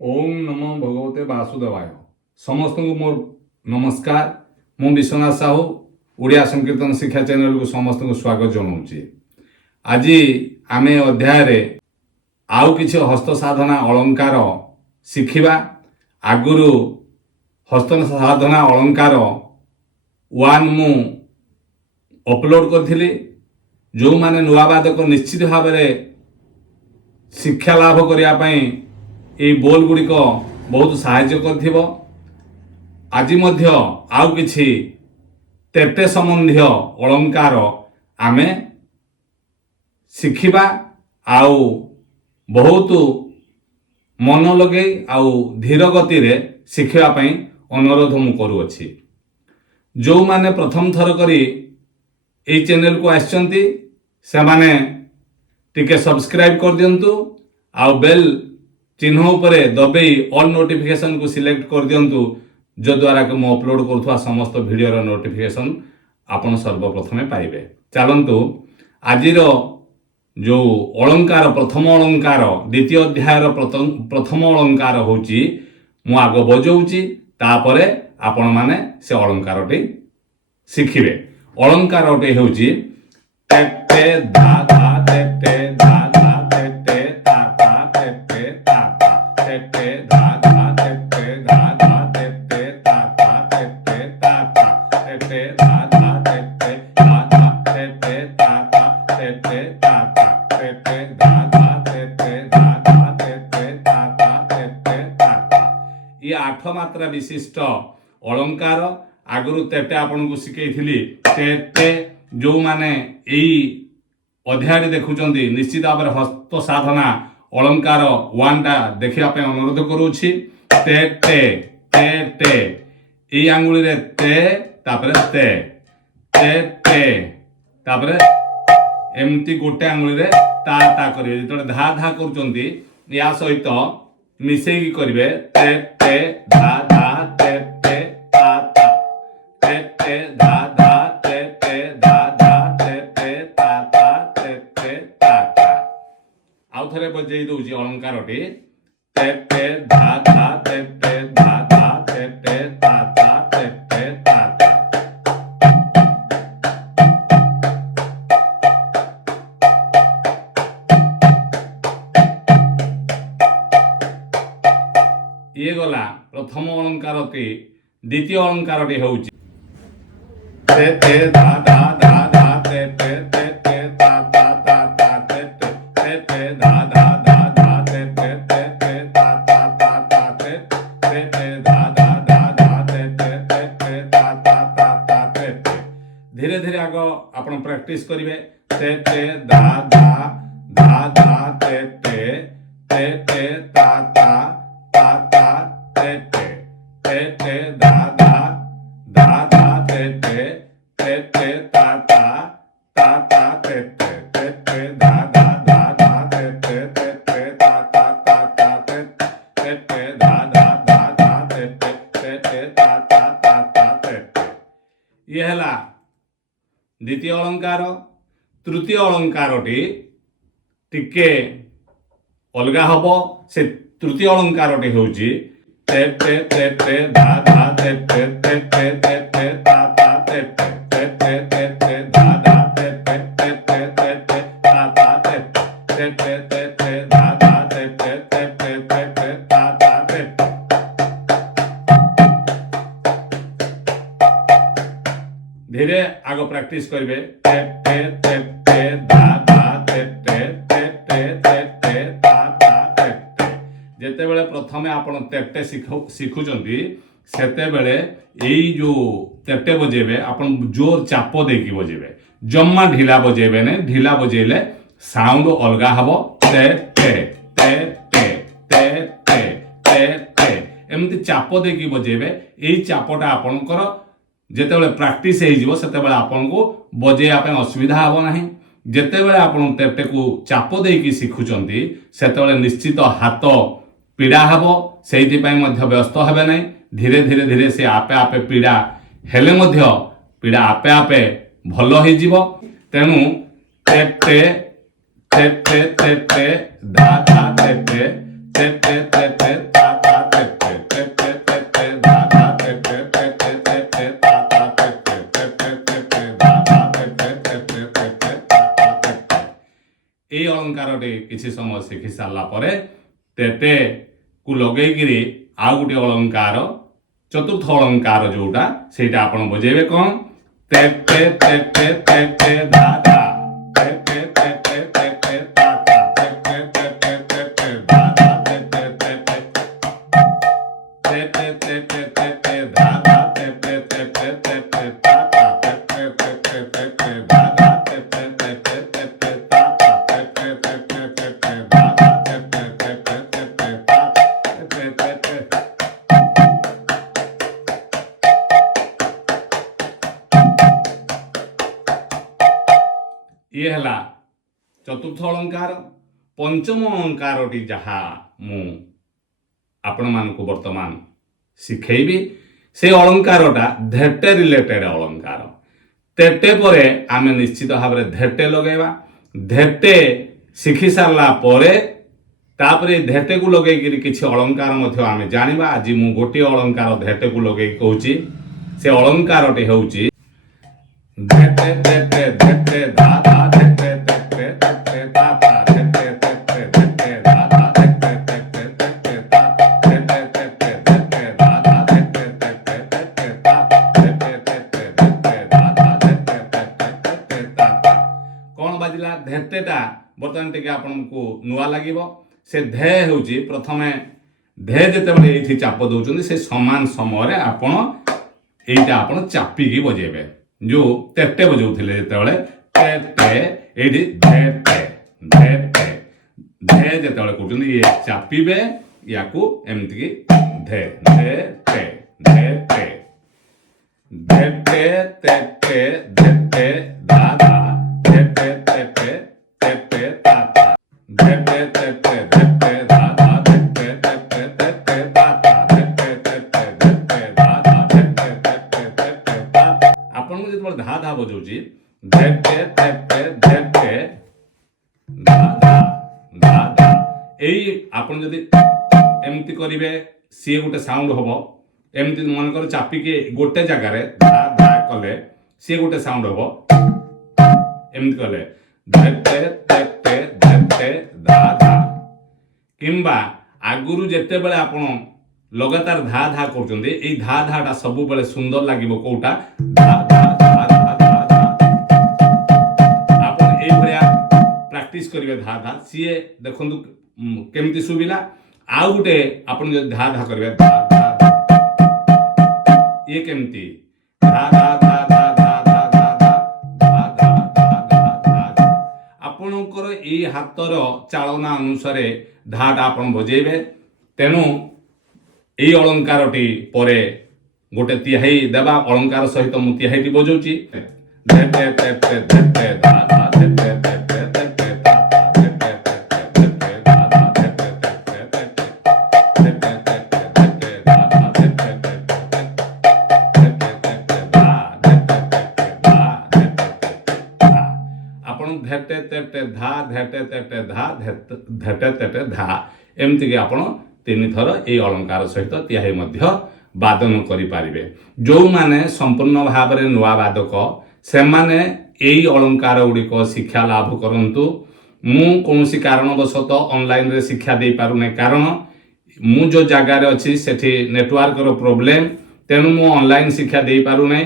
ओम नमो भगवते वासुदेवाय। समस्त को मोर नमस्कार। मु विश्वनाथ साहू ओडिया संकीर्तन शिक्षा चैनल को समस्त को स्वागत जनाऊँगी। आज आम अध्याय रे आउ किछि हस्त साधना अलंकार शिखिबा। आगुरु हस्त साधना अलंकार 1 मु अपलोड करथिली। जो माने नुआ बादक निश्चित भाव में शिक्षा लाभ करिया पई এই ବୋଲ୍ ଗୁଡ଼ିକ ବହୁତ ସାହାଯ୍ୟ କରିଥିବ। ଆଜି ମଧ୍ୟ ଆଉ କିଛି ତେଟେ ସମ୍ବନ୍ଧୀୟ ଅଳଙ୍କାର ଆମେ ଶିଖିବା ଆଉ ବହୁତ ମନ ଲଗେଇ ଆଉ ଧୀର ଗତିରେ ଶିଖିବା ପାଇଁ ଅନୁରୋଧ ମୁଁ କରୁଅଛି। ଯେଉଁମାନେ ପ୍ରଥମ ଥର କରି এই ଚ୍ୟାନେଲକୁ ଆସିଛନ୍ତି ସେମାନେ ଟିକେ ସବସ୍କ୍ରାଇବ କରିଦିଅନ୍ତୁ ଆଉ ବେଲ୍ चिन्ह उपरे दबे ऑल नोटिफिकेशन को सिलेक्ट कर दिंतु जद्वारा कि मैं अपलोड करुवा समस्त वीडियो नोटिफिकेशन आपण सर्वप्रथमे पाइबे। चलतु आज जो अलंकार प्रथम अलंकार द्वितीय अध्याय प्रथम अलंकार होची मु आग बजाऊँगी तापरे आपण माने से अलंकारटी शिखिबे। अलंकारटी होची टे धा धा टे टे धा धा टे टे ता ता टे टे ता ता टे टे धा धा टे टे धा धा टे टे ता ता टे टे ता ता टे टे धा धा टे टे धा धा टे टे ता ता टे टे ता ता टे टे धा धा टे टे धा धा टे टे ता ता टे टे ता ता। ये 8 मात्रा विशिष्ट अलंकार आगुरु तेटे आपन को शिखेइथिली। तेटे जो माने एई अध्याय देखुचंदी निश्चित भाव में हस्त साधना अलंकार 1 टा देखिया पे अनुरोध करूछि। ते ते ते ते एई आंगुली रे ते तापरे ते ते ते तापरे एमती गोटे आंगुली रे ता ता करिवे। जेतले धा धा करूचंदी या सहित मिसेई करिवे ते ते धा धा ते ते ता ता ते ते धा धा ते ते धा धा ते ते ता ता ते ते ता ता। आउ थरे बजेई दउची अलंकारटी ते ते धा धा ते ते धा धा ते ते ता ता ते ते ता ता। ये गला प्रथम अलंकारटी। द्वितीय अलंकारटी होउची ते ते धा धा धा धा ते ते ते ते ता ता ता ता ते ते ते ते धा धा धा धा ते ते ते ते ता ता ता ता ते ते ते धा धा धा धा ते ते ते ते ता ता ता ता ते ते। धीरे धीरे आगो आपण प्रैक्टिस करिवे। ते ते धा धा धा धा ते ते ते ते ता ता ता ता ते ते ते ते धा धा धा धा ते ते ते ते ता ता ता ता ते ते ते ते धा धा धा धा ते ते ते ते ता ता ता ता ते ते ते धा धा धा धा ते ते ते ते ता ता ता ता ते ते। ये हला द्वितीय अलंकार। तृतीय अलंकारटी टिके अलगा हबो। से तृतीय अलंकारटी होउची ते ते ते ते धा धा ते ते ते ते ते ते ता ता ते ते ते ते ते ते धा धा ते ते ते ते ते ते ता ता ते ते ते ते ते धा धा ते ते ते ते ते ते ता ता ते। धीरे आगो प्रैक्टिस करिवे। ते ते ते ते धा धा ते ते ते ते ते ते ता ता ते ते। जेते बेले प्रथमे आपण तेटे शिखुचंदी सेते बेले एई जो तेटे बजेबे आपण जोर चाप देकी बजेबे। जम्मा ढिला बजेबे ने। ढिला बजेले साउंड अलगा हबो। ते ते ते ते ते ते ते ते एमती चाप देकी बजेबे। एई चापटा आपनकर जेतेबेले प्रैक्टिस हे जिवो सेतेबेले आपनको बजेया पे असुविधा हबो नाही। जेतेबेले आपण तेटे को चाप देकी शिखुचंदी सेतेबेले निश्चित हाथ पीड़ा हबो। सेहिति पई मध्य व्यस्त हेबे नाही। धीरे धीरे धीरे से आपे आपे पीड़ा हेले मध्य पीड़ा आपे आपे भल हो जिवो। तेणु ते ते ते ते ते ते धा धा ते ते ते ते ते ते ता अलंकारटी किसी समय शिखी सारा पर तेते को लगेगिरी आउ गोटे अलंकार चतुर्थ अलंकार जोटा सेटा आपण बजेबे कौन ते ते ते ते ते ते धा धा ते ते ते ते ते ते ता ता ते ते ते ते ते ते धा धा ते ते ते ते ते ते ते ते ते ते धा धा ते ते ते ते ते ते ता ता ते ते ते ते ते ते धा धा ते ते ते ते ते ते ता ता ते ते ते ते ते ते धा धा ते ते ते ते ते ते ता ते ते ते ये हला चतुर्थ अलंकार। पंचम अलंकारटी जहा मु आपण मानकु वर्तमान शिखेबी से अलंकारटा धेटे रिलेटेड अलंकार। तेटे परे आमे निश्चित भाव में धेटे लगेबा धेटे शिखी सारला परे तापरे धेटे को लगेगिरी किछि अलंकार मध्य आमे जानिबा। आज मु गोटे अलंकार धेटे को लगे कहूची से अलंकारटी होउची धेटे धेटे धेटे धा धा धेटे धेटे धेटे धा धा धेटे धेटे धेटे धा धा धेटे धेटे धेटे धा धेटे धेटे धेटे धा धा धेटे धेटे धेटे धा धेटे धेटे धेटे धा धा धेटे धेटे धेटे धा कोन बाजिला धेटेटा बर्तमान टिके आपनकु नुआ लागिबो। से धे होउची प्रथमे धे जेतेबेले एथि चाप दउचंदी से समान समय रे आपण एटा आपण चापी की बजेबे जो तेटे बजाउथिले जेतेबेले तेटे एडी धेटे धेटे धे जेतेबेले कहउचंदी ये चापीबे याकू एमति की धे धेटे धेटे धेटे तेटे धेटे धा धा धेटे तेटे तेटे ता ता धेटे तेटे धेटे धा धा धेटे तेटे तेटे ता ता धेटे तेटे धेटे धा धा धेटे तेटे तेटे ता आपण को जेतेबेले धा धा बजाउची धेटे तेटे धेटे धा धा धा धा एई आपण जदी एमति करिवे सी गोटे साउंड हबो। एमति मन कर चापी के गोटे जगह रे धा धा कले सी गोटे साउंड हबो। एमति कले धेटे तेटे धेटे धा धा किंबा आगुरु जेते बेले आपण लगातार धा धा करचंदी एई धा धाटा सब बेले सुंदर लागिबो कोउटा धा धा धा धा धा धा आपण एई भलिया प्रैक्टिस करिवे धा धा सीए देखंतु केमति सुबिला। आउ गुटे आपण जे धा धा करिवे धा धा ये केमति धा धा धा धा धा धा धा धा धा धा धा धा आपणकर एई हातर चालना अनुसारे धाटा आपण बजेबे। तेनु एई अलंकारटी परे गोटे तिहाई देबा अलंकार सहित मु तिहाईटी बजाउची धेटे तेटे धेटे धा धा धेटे तेटे धेटे धा धा धेटे तेटे धेटे धा धा धेटे तेटे धेटे धेटे तेटे धेटे धा धा धेटे तेटे धेटे तेटे धा धेटे तेटे धा धेटे तेटे धा आपण धेटे तेटे धा धेटे तेटे धा धेटे तेटे धा एमति कि आपण तीन थर ए अलंकार सहित तिहाई मध्य वादन करि पारिबे। जो माने संपूर्ण भाव में नुआ वादक से माने एई अलंकार गुड़िक शिक्षा लाभ करंतु। मु कोनोसी कारणवशत ऑनलाइन रे शिक्षा दे पारुने कारण मु जो जगार अच्छी सेठी नेटवर्क रो प्रॉब्लम तेणु मु ऑनलाइन शिक्षा दे पारुने।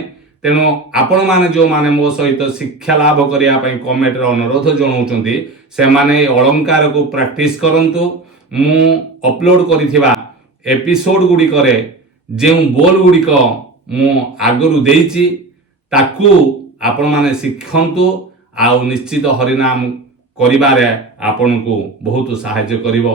तेणु आपण माने जो माने मो सहित शिक्षा लाभ करिया पई कमेंट रे अनुरोध जणाउचंदी से माने अलंकार को प्रैक्टिस करंतु। मु अपलोड करिथिबा एपिसोड गुडी करे जेउ बोल गुडिक मु आगरु देइची ताकू आपण माने शिखंतु आउ निश्चित हरिनाम करिबारे आपण को बहुत सहायता करिवो।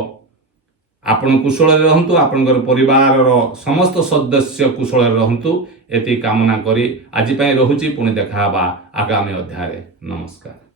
आपण कुशल रहंतु आपनकर परिवार रो समस्त सदस्य कुशल रहंतु एति कामना करी आज पई रहुची पुणी देखाबा आगामी अध्याय। नमस्कार।